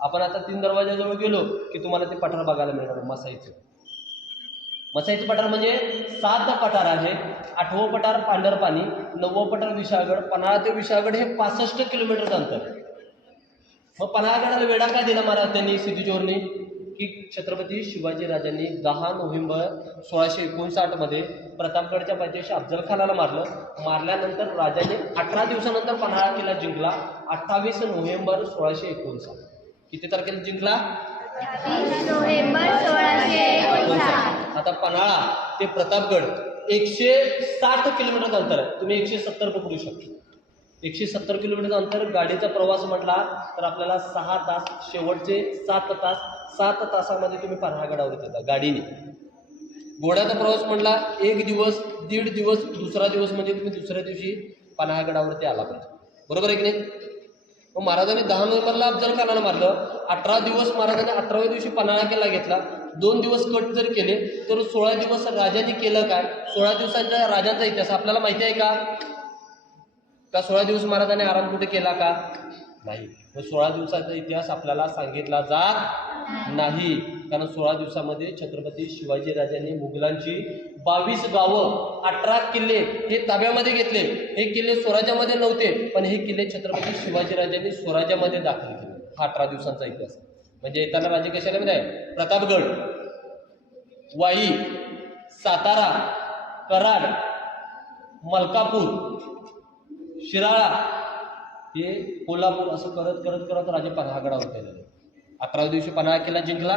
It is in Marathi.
आपण आता तीन दरवाजाजवळ गेलो की तुम्हाला ते पठार बघायला मिळणार मसाईचं. मसाईचं पठार म्हणजे सात पठार आहे आठवं पठार पांढरपाणी नववं पठार विशाळगड पन्हाळा ते विशाळगड हे पासष्ट किलोमीटरचं अंतर मग पन्हाळगडाला वेढा काय दिला महाराज त्यांनी सिद्धीचोरनी की छत्रपती शिवाजी राजांनी दहा नोव्हेंबर सोळाशे एकोणसाठमध्ये प्रतापगडच्या पायथ्याशी अफजल खानाला मारलं. मारल्यानंतर राजाने अठरा दिवसानंतर पन्हाळा किल्ला जिंकला. अठ्ठावीस नोव्हेंबर सोळाशे एकोणसाठ. किती तारखेला जिंकला? आता पन्हाळा ते प्रतापगड एकशे साठ किलोमीटर अंतर आहे. तुम्ही एकशे सत्तर पकडू शकता. एकशे सत्तर किलोमीटर अंतर गाडीचा प्रवास म्हटला तर आपल्याला सहा तास शेवटचे सात तास सात तासामध्ये तुम्ही पन्हाळगडावर येता गाडीने. घोड्याचा प्रवास म्हटला एक दिवस दीड दिवस दुसरा दिवस म्हणजे तुम्ही दुसऱ्या दिवशी पन्हाळगडावरती आला पाहिजे. बरोबर आहे की नाही? मग महाराजांनी दहा नोव्हेंबरला अफजल खानानं मारलं. अठरा दिवस महाराजांनी अठराव्या दिवशी पन्हाळा किल्ला घेतला. दोन दिवस कट जर केले तर सोळा दिवस राजांनी केलं काय? सोळा दिवसांच्या राजांचा इतिहास आपल्याला माहिती आहे का? का सोळा दिवस महाराजांनी आराम कुठे केला का? नाही. मग सोळा दिवसाचा इतिहास आपल्याला सांगितला जात नाही. कारण सोळा दिवसामध्ये छत्रपती शिवाजी राजांनी मुघलांची बावीस गावं अठरा किल्ले हे ताब्यामध्ये घेतले. हे किल्ले स्वराज्यामध्ये नव्हते पण हे किल्ले छत्रपती शिवाजी राजांनी स्वराज्यामध्ये दाखल केले. हा अठरा दिवसांचा इतिहास म्हणजे येताना राजे कशाला माहिती आहे? प्रतापगड वाई सातारा कराड मलकापूर शिराळा हे कोल्हापूर असं करत करत करत राजे पन्हागडावर गेलेले. अकराव्या दिवशी पन्हाळा किल्ला जिंकला.